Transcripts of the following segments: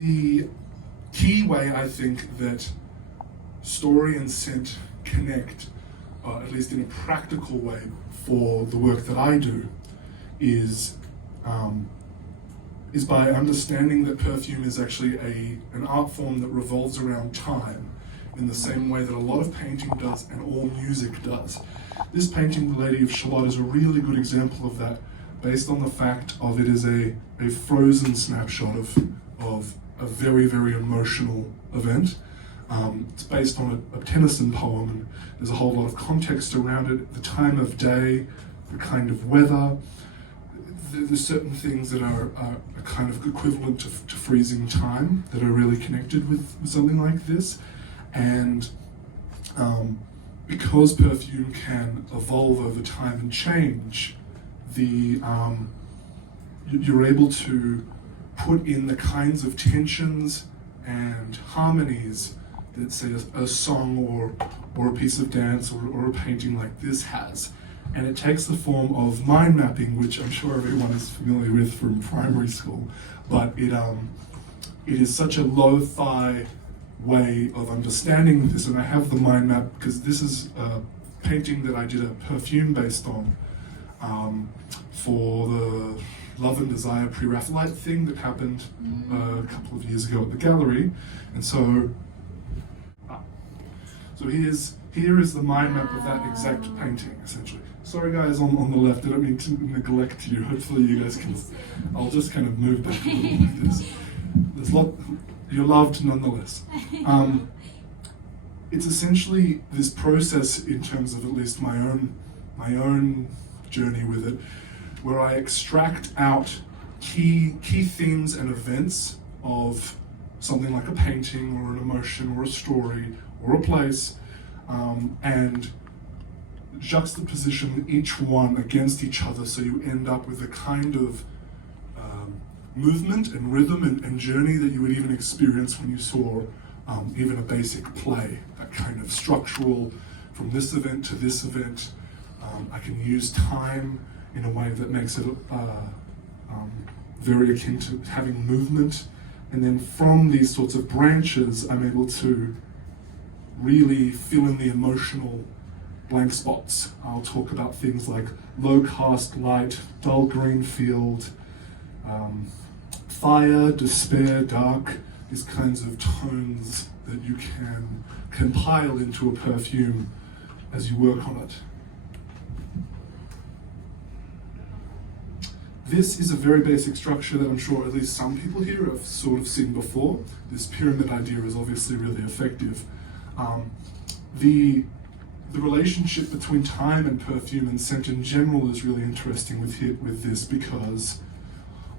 The key way I think that story and scent connect, at least in a practical way for the work that I do, is by understanding that perfume is actually an art form that revolves around time in the same way that a lot of painting does and all music does. This painting, The Lady of Shalott, is a really good example of that, based on the fact of it is a frozen snapshot of a very, very emotional event. It's based on a Tennyson poem, and there's a whole lot of context around it, the time of day, the kind of weather. There's certain things that are kind of equivalent to freezing time that are really connected with something like this. And because perfume can evolve over time and change, you're able to put in the kinds of tensions and harmonies that, say, a song or a piece of dance or a painting like this has. And it takes the form of mind mapping, which I'm sure everyone is familiar with from primary school, but it is such a lo-fi way of understanding this. And I have the mind map because this is a painting that I did a perfume based on for the Love and Desire Pre-Raphaelite thing that happened a couple of years ago at the gallery. And so here is the mind map of that exact painting, essentially. Sorry guys on the left, I don't mean to neglect you. Hopefully you guys can, I'll just kind of move back a little like this. You're loved nonetheless. It's essentially this process, in terms of at least my own journey with it, where I extract out key themes and events of something like a painting or an emotion or a story or a place, and juxtaposition each one against each other, so you end up with a kind of movement and rhythm and journey that you would even experience when you saw even a basic play, that kind of structural, from this event to this event. I can use time in a way that makes it very akin to having movement, and then from these sorts of branches I'm able to really fill in the emotional blank spots. I'll talk about things like low cast light, dull green field, fire, despair, dark, these kinds of tones that you can compile into a perfume as you work on it. This is a very basic structure that I'm sure at least some people here have sort of seen before. This pyramid idea is obviously really effective. The relationship between time and perfume and scent in general is really interesting with this, because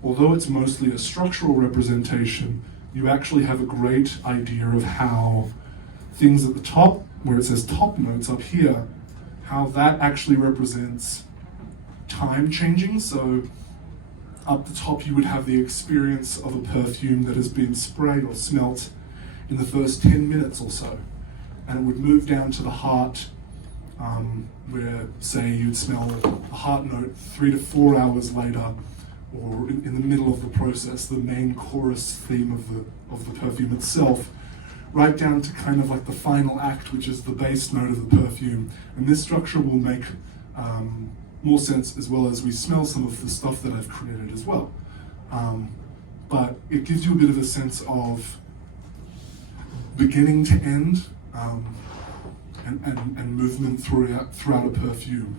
although it's mostly a structural representation, you actually have a great idea of how things at the top, where it says top notes up here, how that actually represents time changing. So up the top you would have the experience of a perfume that has been sprayed or smelt in the first 10 minutes or so. And it would move down to the heart, where, say, you'd smell a heart note 3 to 4 hours later, or in the middle of the process, the main chorus theme of the perfume itself, right down to kind of like the final act, which is the base note of the perfume. And this structure will make more sense as well as we smell some of the stuff that I've created as well. But it gives you a bit of a sense of beginning to end, and movement throughout a perfume.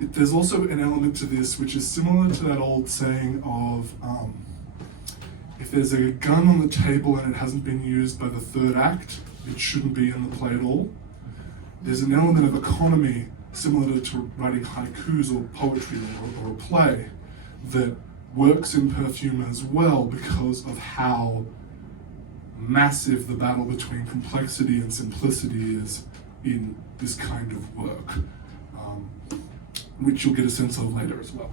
There's also an element to this which is similar to that old saying of if there's a gun on the table and it hasn't been used by the third act, it shouldn't be in the play at all. There's an element of economy similar to writing haikus or poetry or a play that works in perfume as well, because of how massive the battle between complexity and simplicity is in this kind of work, which you'll get a sense of later as well.